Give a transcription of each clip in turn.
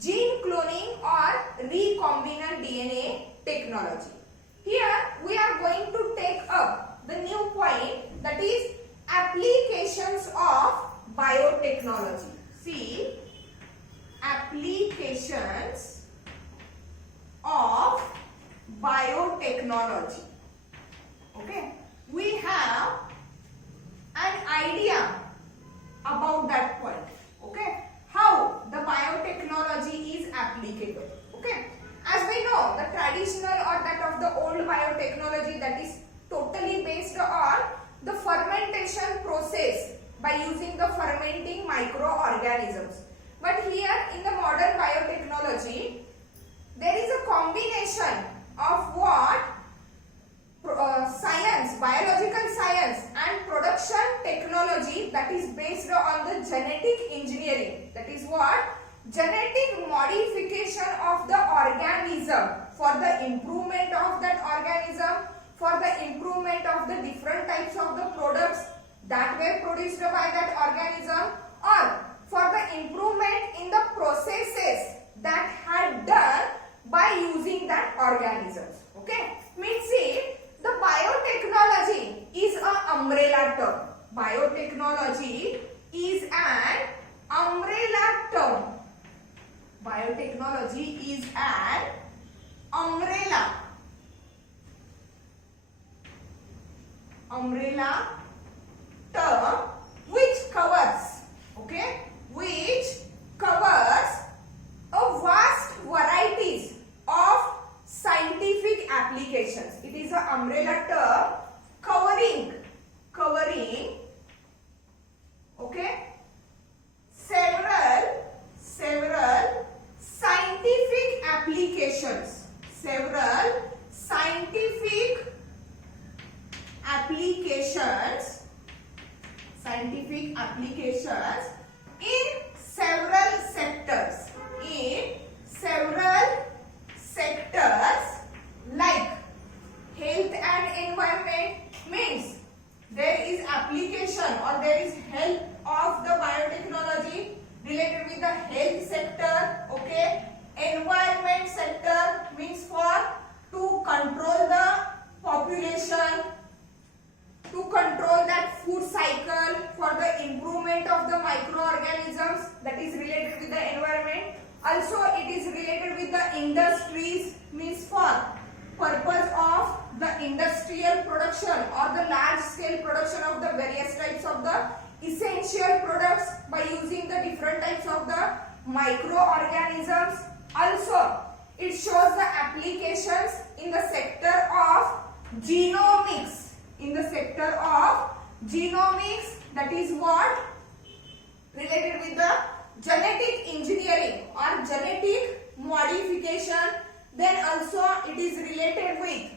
gene cloning or recombinant DNA technology. Here we are going to take up the new point, that is applications of biotechnology. See, applications of biotechnology. Okay, we have an idea about that point. Okay, how the biotechnology is applicable. Okay, as we know, the traditional or that of the old biotechnology, that is totally based on the fermentation process by using the fermenting microorganisms. But here in the modern biotechnology, there is a combination of what? Science, biological science and production technology, that is based on the genetic engineering. That is what? Genetic modification of the organism for the improvement of that organism, for the improvement of the different types of the products that were produced by that organism, or for the improvement in the processes that had done by using that organisms. Okay, means see, the biotechnology is an umbrella term. Biotechnology is an umbrella term. Biotechnology is an umbrella term which covers, okay, which covers a vast varieties of scientific applications. It is an umbrella term covering, okay, several scientific applications, in several sectors, like health and environment. Means there is application or there is help of the biotechnology related with the health sector. Okay, environment sector means for to control the population, to control that food cycle, for the improvement of the microorganisms, that is related with the environment. Also it is related with the industries, means for purpose of the industrial production or the large scale production of the various types of the essential products by using the different types of the microorganisms. Also it shows the applications in the sector of genomics. That is what? Related with the genetic engineering or genetic modification. Then also it is related with,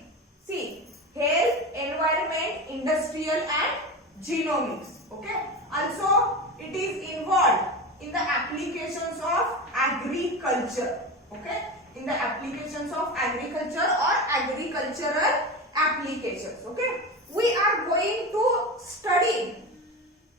see, health, environment, industrial and genomics. Okay. Also it is involved in the applications of agriculture. Okay. In the applications of agriculture or agricultural applications. Okay. We are going to study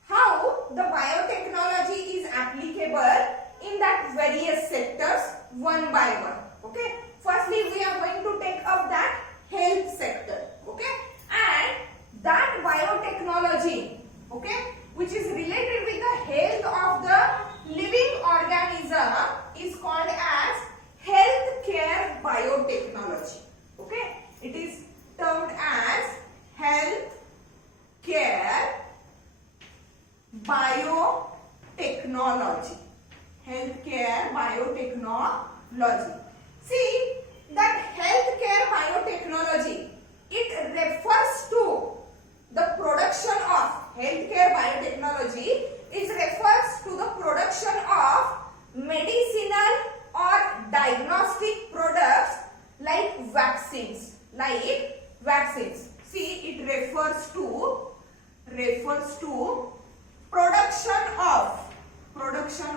how the biotechnology is applicable in that various sectors one by one. Okay. Firstly, we are going to take up that health sector. Okay. And that biotechnology, okay, which is related with the health of the living organism is called as healthcare biotechnology. Okay. It is termed as health care biotechnology. Healthcare biotechnology. See, that healthcare biotechnology, it refers to the production of healthcare biotechnology. It refers to the production of medicinal or diagnostic products like vaccines. See, it refers to production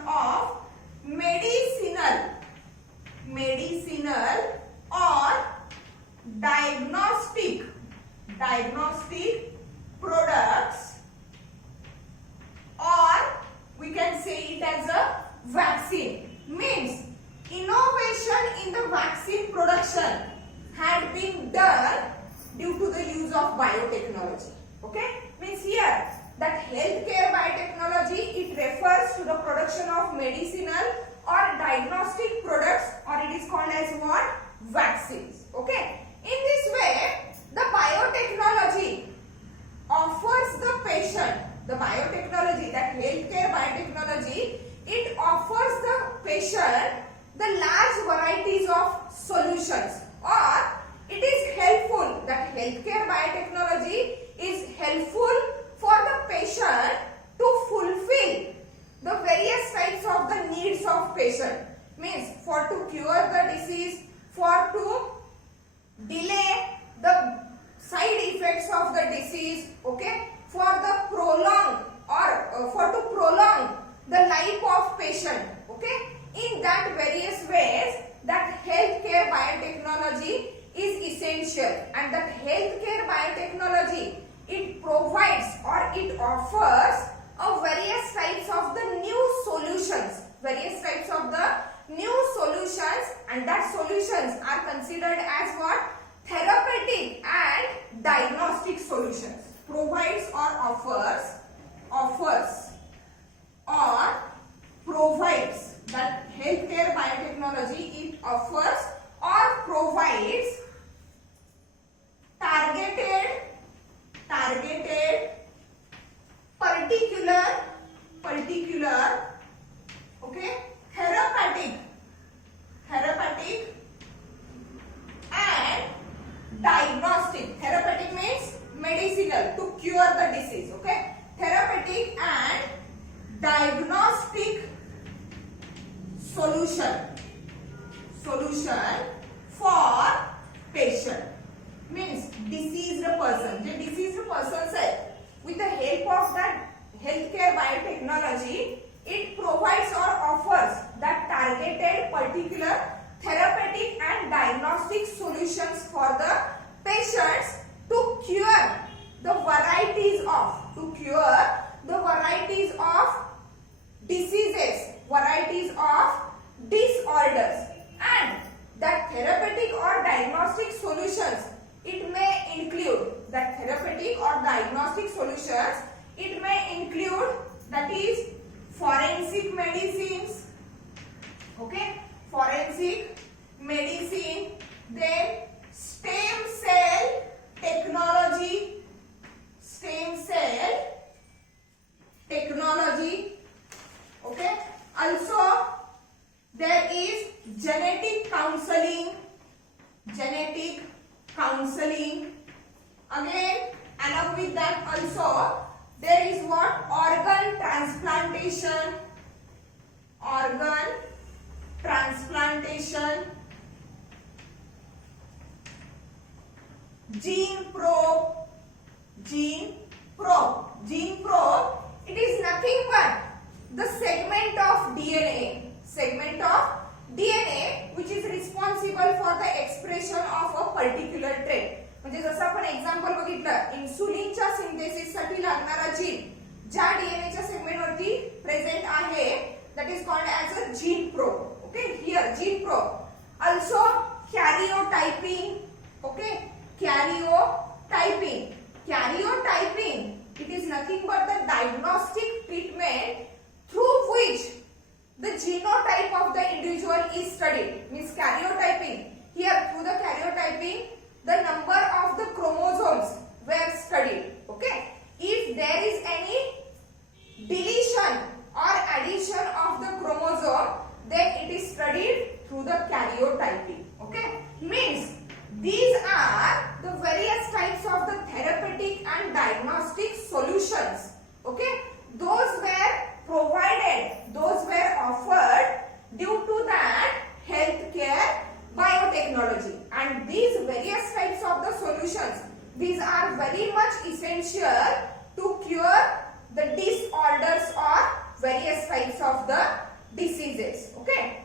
of medicinal or diagnostic products, or we can say it as a vaccine. Means production had been done due to the use of biotechnology. Okay, means here that healthcare biotechnology, it refers to the production of medicinal or diagnostic products, or it is called as what? Vaccines. Okay, in this way the biotechnology offers the patient, the biotechnology, that healthcare biotechnology, it offers the patient the large varieties of solutions, or it is helpful, that healthcare biotechnology is helpful for the patient to fulfill the various types of the needs of patient. Means for to cure the disease, for to delay the side effects of the disease, okay, for the prolong or for to prolong the life of patient, okay. In that various ways, that healthcare biotechnology is essential, and that healthcare biotechnology, it provides or it offers a various types of the new solutions, various types of the new solutions, and that solutions are considered as what? Therapeutic and diagnostic solutions. Provides or offers or provides, that healthcare biotechnology, it offers or provides targeted, particular, okay, therapeutic and diagnostic. Therapeutic means medicinal, to cure the disease, okay. Therapeutic and diagnostic solution for patient. Means diseased person, the diseased person said, with the help of that healthcare biotechnology, it provides or offers that targeted, particular, therapeutic and diagnostic solutions for the patients to cure the varieties of diseases, varieties of disorders. And that therapeutic or diagnostic solutions, it may include, that therapeutic or diagnostic solutions, it may include, that is forensic medicines, okay, forensic medicine, then stem cell technology, okay. Also there is genetic counseling. Again, along with that also there is what? Organ transplantation, gene probe. It is nothing but the segment of DNA which is responsible for the expression of a particular trait. म्हणजे जसं आपण example बघितलं, इन्सुलिनच्या synthesis साठी लागणारा gene ज्या DNA च्या segment वरती present आहे, that is called as a gene probe. Okay, here gene probe. Also karyotyping. Okay, karyotyping. It is nothing but the diagnostic treatment through which the genotype of the individual is studied. Means karyotyping. Here through the karyotyping, the number of the chromosomes were studied. Okay, if there is any deletion or addition of the chromosome, then it is studied through the karyotyping. Okay, means these are the various types of the therapeutic and diagnostic solutions. Okay, those were provided, those were offered due to that healthcare biotechnology. And these various types of the solutions, these are very much essential to cure the disorders or various types of the diseases. Okay,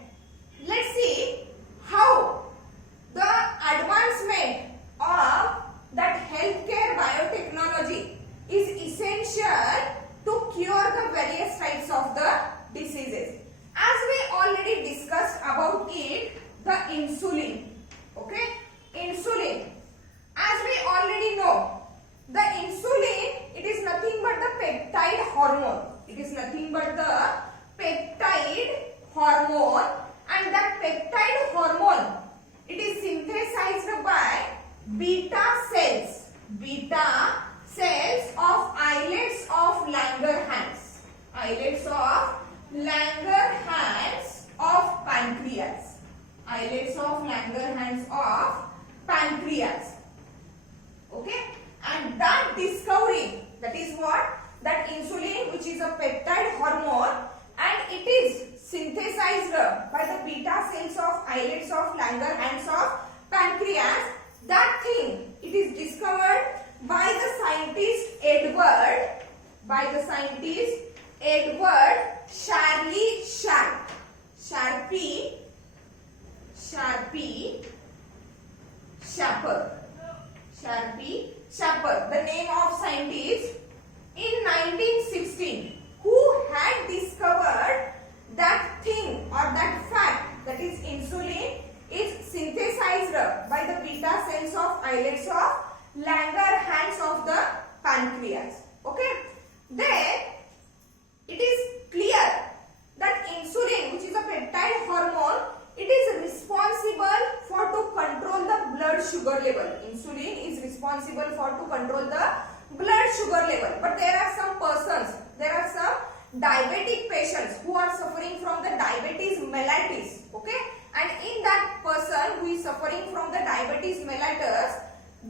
let's see how the advancement of that healthcare biotechnology is essential to cure the various types of the diseases. As we already discussed about it, the insulin. Okay, insulin. As we already know, the insulin, it is nothing but the peptide hormone. It is nothing but the peptide hormone, and that peptide hormone, it is synthesized by beta cells. Beta cells of islets of Langerhans. Islets of Langerhans of pancreas. Islets of Langerhans of pancreas. Okay, and that discovery, that is what? That insulin, which is a peptide hormone, and it is synthesized by the beta cells of islets of Langerhans of pancreas. That thing, it is discovered by the scientist Edward Sharpey Schaper, the name of scientist, in 1916, who had discovered that thing or that fact, that is insulin is synthesized by the beta cells of islets of Langerhans of the pancreas. Okay, then it is clear that insulin, which is a peptide hormone, it is responsible for to control the blood sugar level. Insulin is responsible for to control the blood sugar level. But there are some persons, there are some diabetic patients who are suffering from the diabetes mellitus. Okay, and in that person who is suffering from the diabetes mellitus,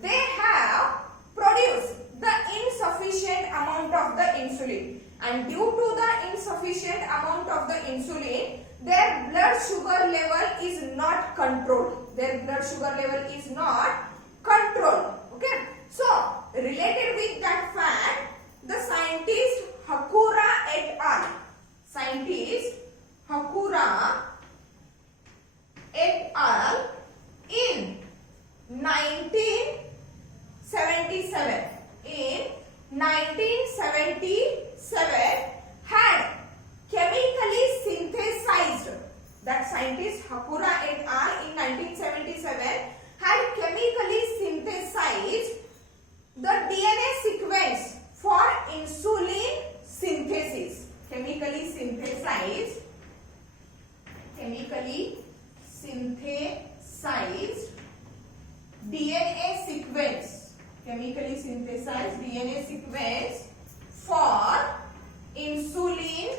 they have produced the insufficient amount of the insulin, and due to the insufficient amount of the insulin, their blood sugar level is not controlled. Their blood sugar level is not controlled. Okay, so related with that fact, the scientist Hakura et al. In 1977 had chemically synthesized, that scientist Hakura et al. In 1977 had chemically synthesized the DNA sequence for insulin synthesis. Chemically synthesized DNA sequence. Chemically synthesized DNA sequence for insulin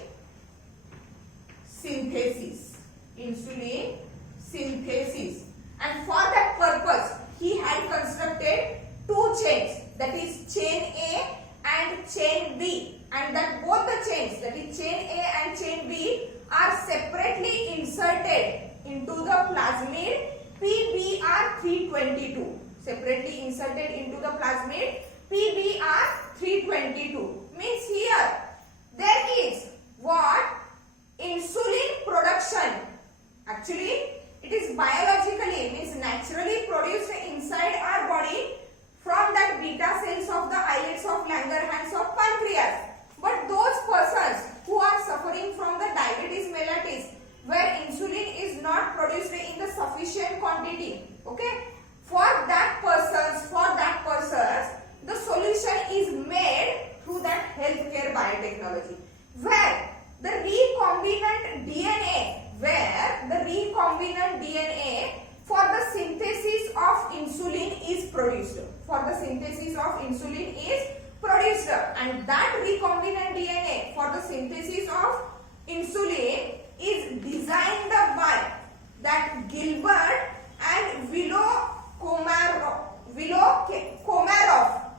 synthesis. And for that purpose, he had constructed two chains, that is chain A and chain B, and that both the chains, that is chain A and chain B, are separately inserted into the plasmid PBr322. Separately inserted into the plasmid PBr322. Means here there is what? Insulin production. Actually, it is biologically, means naturally produced inside our body from that beta cells of the islets of Langerhans of pancreas. But those persons who are suffering from the diabetes mellitus, where insulin is not produced in the sufficient quantity, okay, for that persons, the solution is made through that healthcare biotechnology, where the recombinant DNA for the synthesis of insulin is produced. And that recombinant DNA for the synthesis of insulin is designed by that Gilbert and Vinokomarov,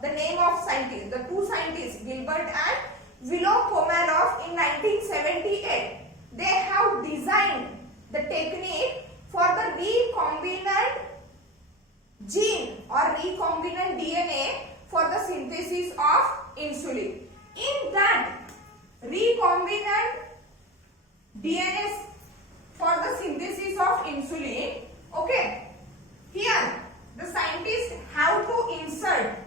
the name of scientists, the two scientists, Gilbert and Vinokomarov, in 1978. They have designed the technique for the recombinant gene or recombinant DNA for the synthesis of insulin. In that recombinant DNA for the synthesis of insulin, okay, here the scientists have to insert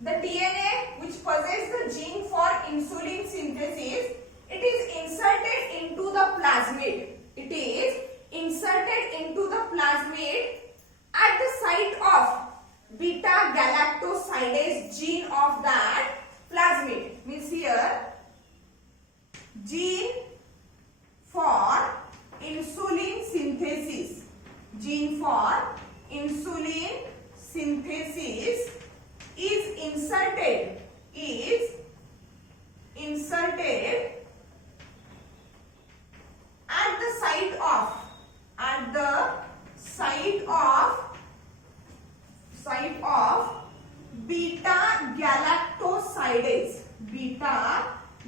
the DNA which possesses the gene for insulin synthesis. It is inserted into the plasmid. At the beta galactosidase gene of that plasmid. Means here gene for insulin synthesis. Gene for insulin synthesis is inserted at the site of beta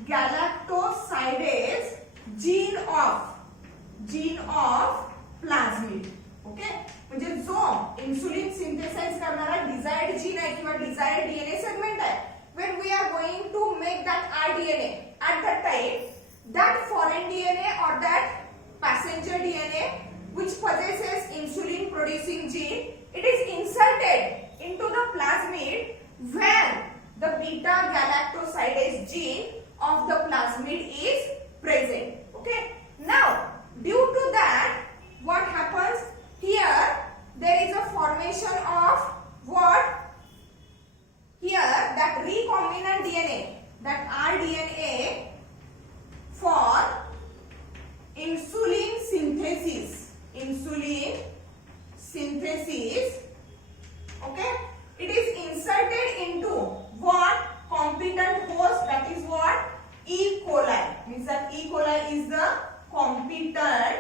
galactosidase gene of plasmid. Okay, म्हणजे जो insulin synthesise करणारा desired gene आहे किंवा desired DNA segment आहे, when we are going to make that rDNA, at that time that foreign DNA or that passenger DNA which possesses insulin producing gene, it is inserted into the plasmid when the beta galactosidase gene of the plasmid is present. Okay, now due to that what happens here, there is a formation of what here, that recombinant DNA, that rDNA for insulin synthesis. Okay, it is inserted into what competent host, that is what E. coli. Means that E. coli is the competent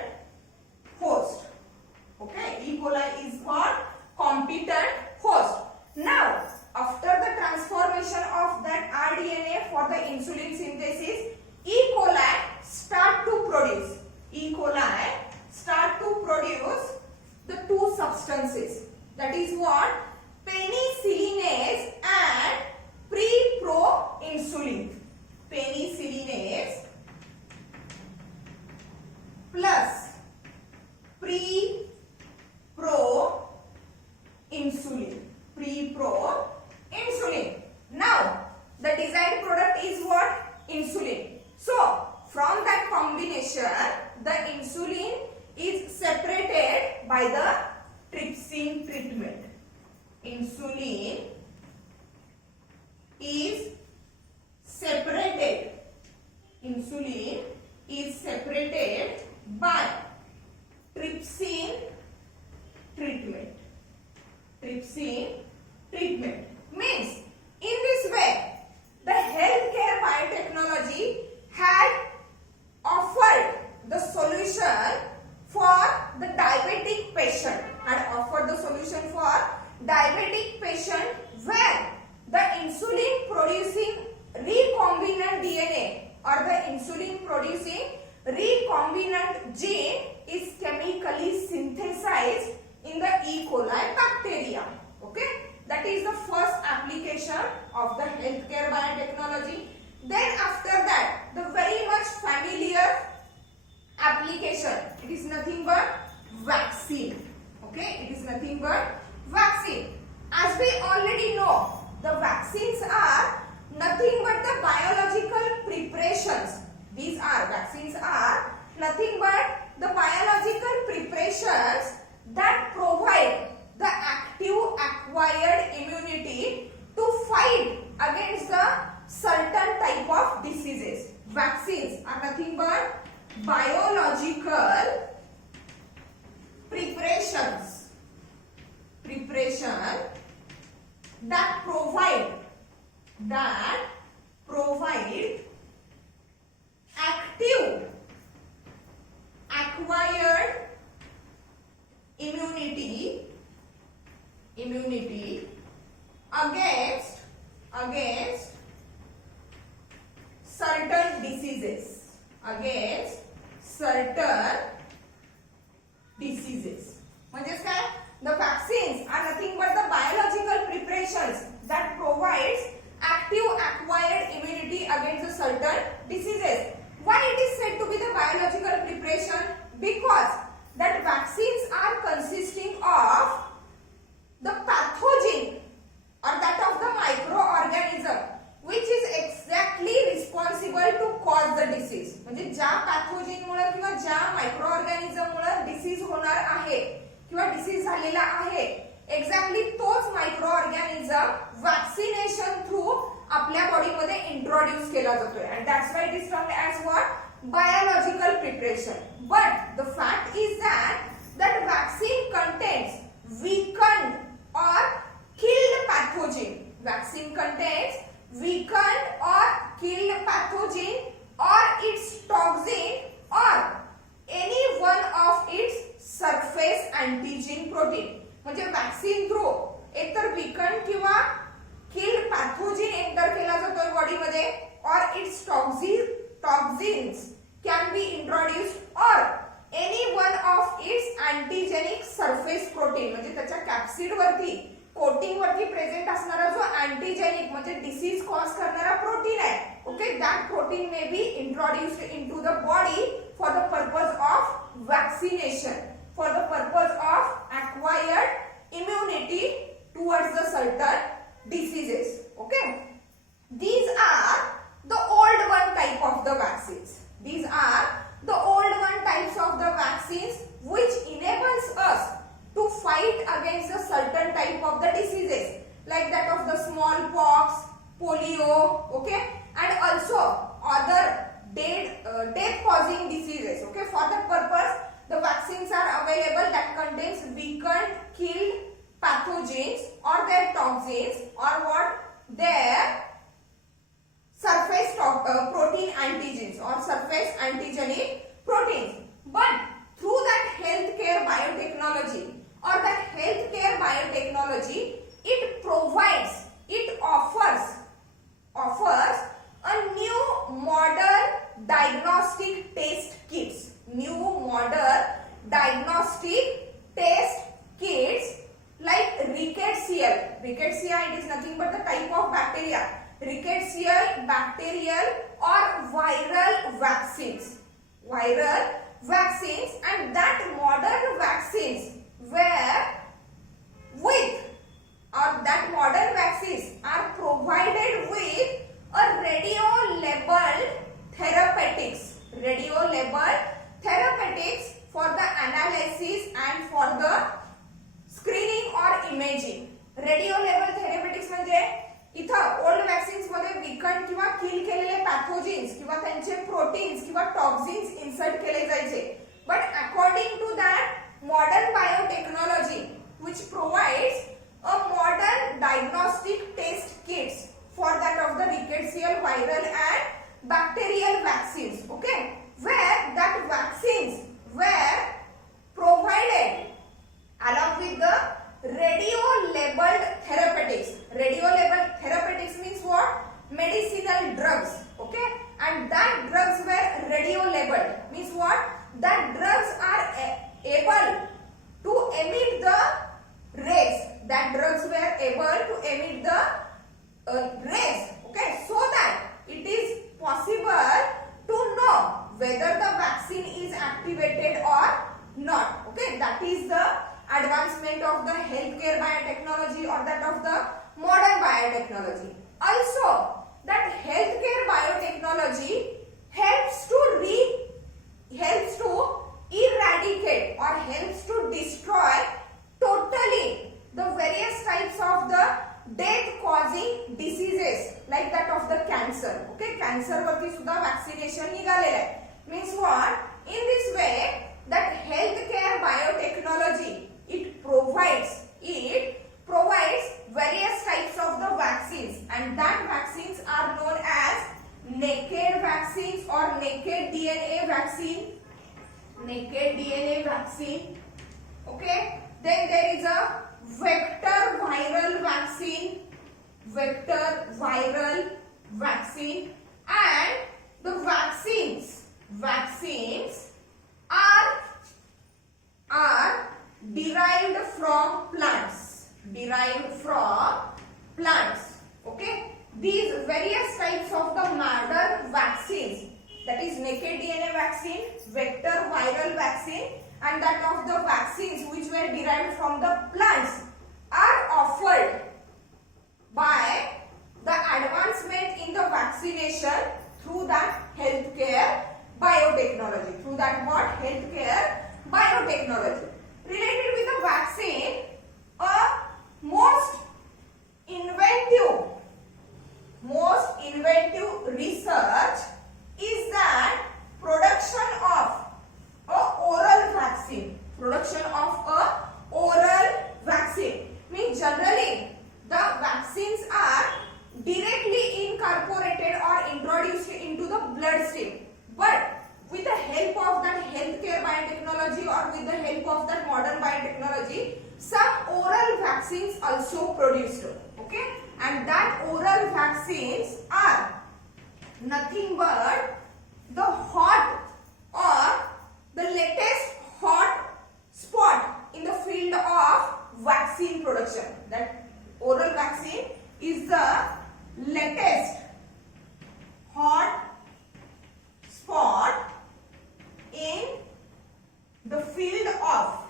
host. Okay, E. coli is what competent host. Now after the transformation of that rDNA for the insulin synthesis, E. coli start to produce the two substances, that is what penicillinase and preproinsulin. Penicillinase plus preproinsulin. Now the desired product is what? Insulin. So from that combination the insulin is separated by the trypsin treatment. Insulin is separated by trypsin treatment. Means in this way the healthcare biotechnology had offered the solution for the diabetic patient, where the insulin producing recombinant DNA or the insulin producing recombinant gene is chemically synthesized in the E. coli bacteria. Okay, that is the first application of the healthcare biotechnology. Then after that, the very much familiar application, it is nothing but vaccine. Okay, it is nothing but vaccine. As we already know, the vaccines are nothing but the biological preparations. Vaccines are nothing but the biological preparations that provide the active acquired immunity to fight against the certain type of diseases. Vaccines are nothing but biological preparations that provide active acquired immunity against certain diseases. म्हणजेच काय? The vaccines are nothing but the biological preparations that provides active acquired immunity against the certain diseases. Why it is said to be the biological preparation? Because that vaccines are consisting of the pathogen or that of the microorganism which is exactly responsible to cause the disease. म्हणजे ज्या pathogen मुळे किंवा ज्या मायक्रोऑर्गॅनिझम मुळे disease होणार आहे किंवा disease झालेला आहे, exactly तोच मायक्रो ऑर्गॅनिझम वॅक्सिनेशन थ्रू आपल्या बॉडीमध्ये इंट्रोड्यूस केला जातोय and that's why it is termed as what biological preparation. But the fact is that vaccine contains weakened or killed pathogen. Vaccine contains weakened or killed pathogen or its toxin or any one of its surface antigen protein. म्हणजे vaccine through एकतर weakened किंवा killed pathogen enter केला जातोय बॉडीमध्ये or its toxins can be introduced or any one of its antigenic surface protein म्हणजे त्याच्या capsid वरती coating वरती प्रेझेंट असणारा जो अँटीजेनिक म्हणजे डिसीज कॉज करणारा प्रोटीन आहे okay that protein may be introduced into the body for the purpose of vaccination for the purpose of acquired immunity towards the certain diseases. Okay, these are the old one type of the vaccines. These are the old one types of the vaccines which enables us to fight against a certain type of the diseases like that of the smallpox, polio, okay, and also other death causing diseases. Okay, for that purpose the vaccines are available that contains weakened, killed pathogens or their toxins or what their surface protein antigens or surface antigenic proteins. But through that healthcare biotechnology or that healthcare biotechnology, it offers a new modern diagnostic test kits. New modern diagnostic test kits like Rickettsia. Rickettsia, it is nothing but the type of bacteria. Rickettsial, bacterial or viral vaccines. Viral vaccines, and that modern vaccines were with or that modern vaccines are provided with a radio-labeled therapeutics. Radio-labeled therapeutics for the analysis and for the screening or imaging. Radio-labeled therapeutics म्हणजे इथं old vaccines मध्ये weekend किंवा किल केलेले पॅथोजेन्स किंवा त्यांचे proteins किंवा toxins insert केले जायचे but according to that modern biotechnology which provides a modern diagnostic test kits for that of the rickettsial, viral and bacterial vaccines, okay, where that vaccines were provided along with the radio labeled therapeutics. Radio labeled therapeutics means what? Medicinal drugs, okay, and that drugs were radio labeled means what? That drugs are able to emit the rays. That drugs were able to emit the rays, okay, so that it is possible to know whether the vaccine is activated or not, okay. That is the advancement of the healthcare biotechnology or that of the modern biotechnology. Also, that healthcare biotechnology helps to eradicate or helps to destroy totally the various types of the death causing diseases like that of the cancer, okay. Cancer वरती सुद्धा vaccination निघालेलं आहे means what? In this way that healthcare biotechnology it provides various types of the vaccines, and that vaccines are known as naked vaccines or naked DNA vaccine, okay. Then there is a vector viral vaccine, and the vaccines are derived from plants, okay. These various types of the modern vaccines, that is naked DNA vaccine, vector viral vaccine, and that of the vaccines which were derived from the plants are offered by the advancement in the vaccination through that healthcare biotechnology. Through that what? Healthcare biotechnology. Related with the vaccine, a vaccines also produced. Okay, and that oral vaccines are nothing but the hot or the latest hot spot in the field of vaccine production. That oral vaccine is the latest hot spot in the field of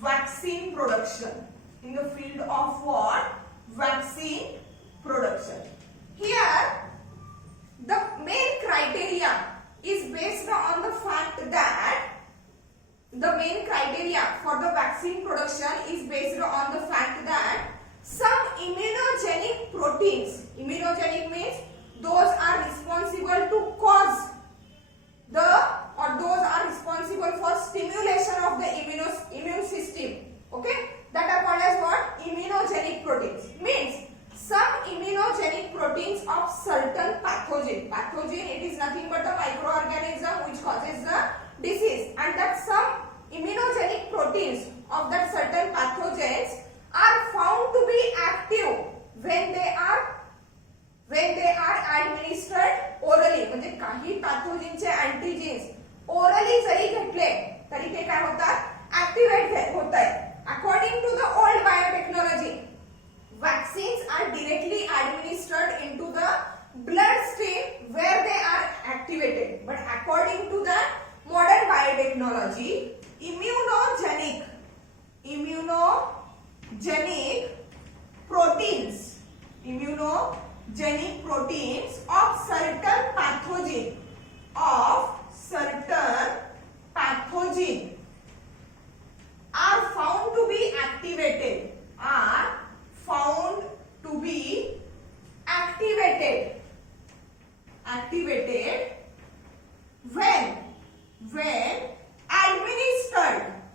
vaccine production. In the field of what? Vaccine production. Here the main criteria is based on the fact that the main criteria for the vaccine production is based on the fact that some immunogenic proteins, immunogenic means those are responsible to cause those are responsible for stimulation of the immune system. Okay, that are called as what? Immunogenic proteins. Means some immunogenic proteins of certain pathogen. Pathogen, it is nothing but a microorganism which causes the disease, and that some immunogenic proteins of that certain pathogens are found to be active when they are administered orally. म्हणजे काही pathogenचे antigens orally जरी घेतले तरी ते काय होतात? Activate होत आहेत. According to the old biotechnology, vaccines are directly administered into the bloodstream where they are activated. But according to the modern biotechnology, immunogenic proteins of certain pathogen are found to be activated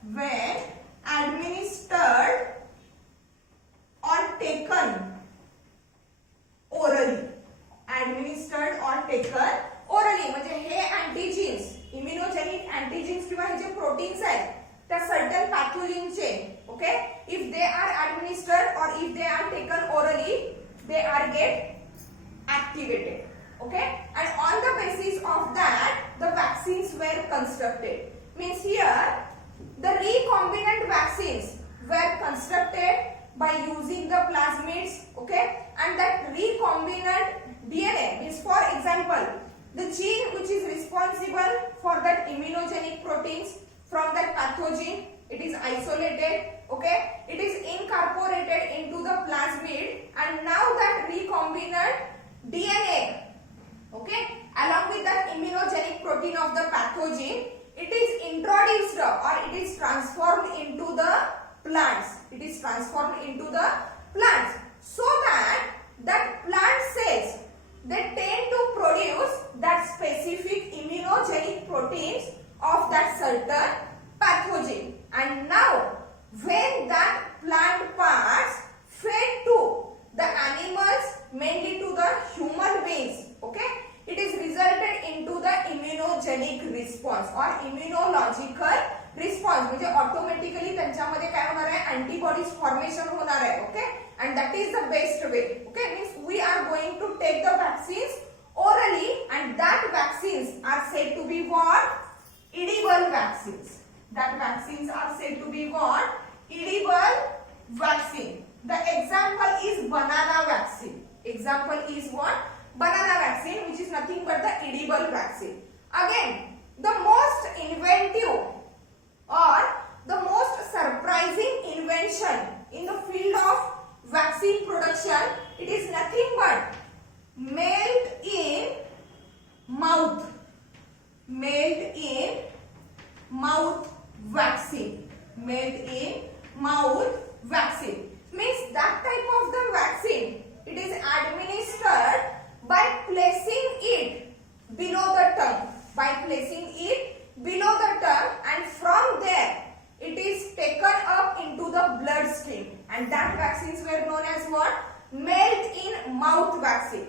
when administered or taken orally. Administered or taken orally म्हणजे हे अँटीजेन्स, immunogenic अँटीजेन्स किंवा हे जे proteins आहेत त्या certain पॅथोजेनचे, okay, if they are administered or if they are taken orally, they are get activated. Okay, and on the basis of that the vaccines were constructed. Means here the recombinant vaccines were constructed by using the plasmids. Okay, and that recombinant DNA means, for example, the gene which is responsible for that immunogenic proteins from that pathogen, it is isolated. Okay, it is incorporated into the plasmid, and now that recombinant DNA, okay, along with that immunogenic protein of the pathogen, it is introduced or it is transformed into the plants. It is transformed into the plants, so that plant cells, they tend to produce that specific immunogenic proteins of that certain pathogen. And now when that plant parts fed to the animals, mainly to the human beings, okay, it is resulted into the immunogenic response or immunological response. म्हणजे automatically त्यांच्यामध्ये काय होणार आहे? Antibodies formation होणार आहे. Okay, and that is the best way. Okay, means we are going to take the vaccines orally, and that vaccines are said to be what? Edible vaccines. That vaccines are said to be what? Edible vaccine. The example is banana vaccine. Example is what? Banana vaccine, which is nothing but the edible vaccine. Again, the most inventive or the most surprising invention in the field of vaccine production, it is nothing but melt in mouth vaccine. Melt in mouth vaccine means that type of the vaccine, it is administered by placing it below the tongue. By placing it below the tongue, and from there it is taken up into the bloodstream, and that vaccines were known as what? Melt in mouth vaccine.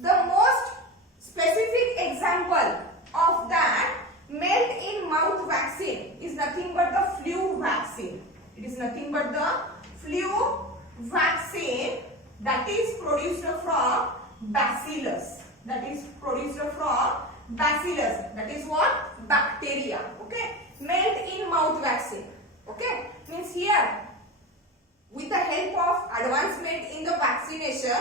The most specific example of that melt in mouth vaccine is nothing but the flu vaccine. is nothing but the flu vaccine that is produced from bacillus. That is produced from bacillus. That is what? Bacteria. Okay. Melt in mouth vaccine. Okay. Means here, with the help of advancement in the vaccination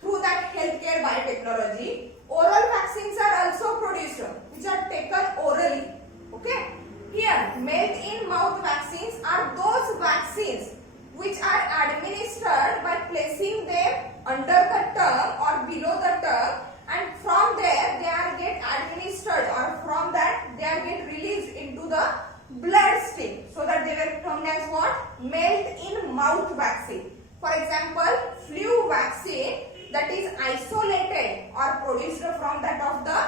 through that healthcare biotechnology, oral vaccines are also produced, which are taken orally. Okay. Here, melt in mouth vaccines are those vaccines which are administered by placing them under the tongue or below the tongue, and from there they are get administered, or from that they are get released into the bloodstream, so that they were termed as what? Melt in mouth vaccine. For example, flu vaccine that is isolated or produced from that of the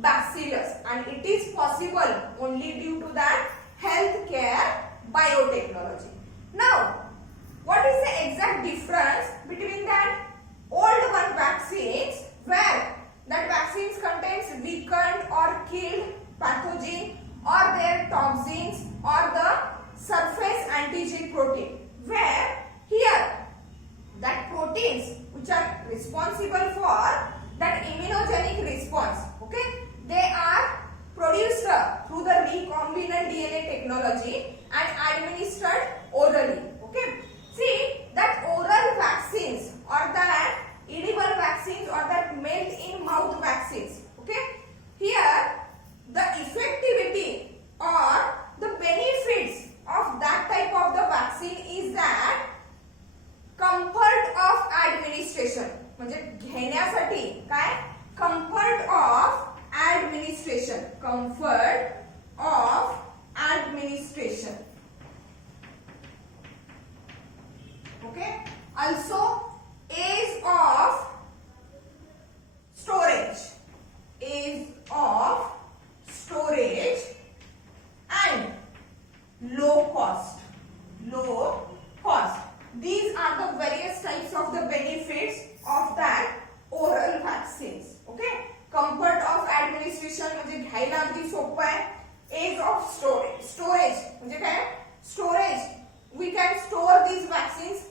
bacillus, and it is possible only due to that healthcare biotechnology. Now, what is the exact difference between that old one vaccines, where that vaccines contains weakened or killed pathogen or their toxins or the surface antigen protein, where here that proteins which are responsible for that immunogenic response, okay, they are produced through the recombinant DNA technology and administered orally. Okay. See, that oral vaccines or that edible vaccines or that melt in mouth vaccines, okay, here the effectivity or the benefits of that type of the vaccine is that comfort of administration. म्हणजे घेण्यासाठी काय? Comfort of administration. Comfort of administration. Okay. Also, ease of storage. Ease of storage and low cost. Low cost. These are the various types of the benefits of that oral vaccines. Okay. Comfort of administration म्हणजे घ्यायला अगदी सोपं आहे. Ease of storage. Storage म्हणजे काय? Storage. We can store these vaccines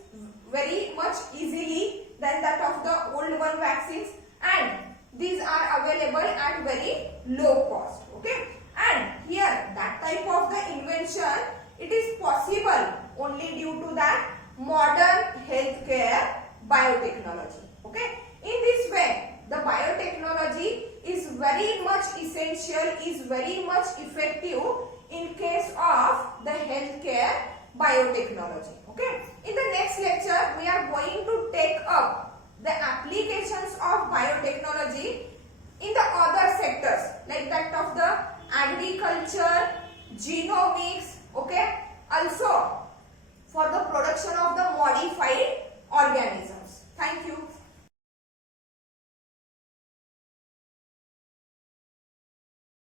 very much easily than that of the old one vaccines, and these are available at very low cost. Okay. And here that type of the invention, it is possible only due to that modern healthcare biotechnology. Okay. In this way, the biotechnology is very much essential, is very much effective in case of the healthcare biotechnology. Okay. In the next lecture, we are going to take up the applications of biotechnology in the other sectors, like that of the agriculture, genomics, okay, also for the production of the modified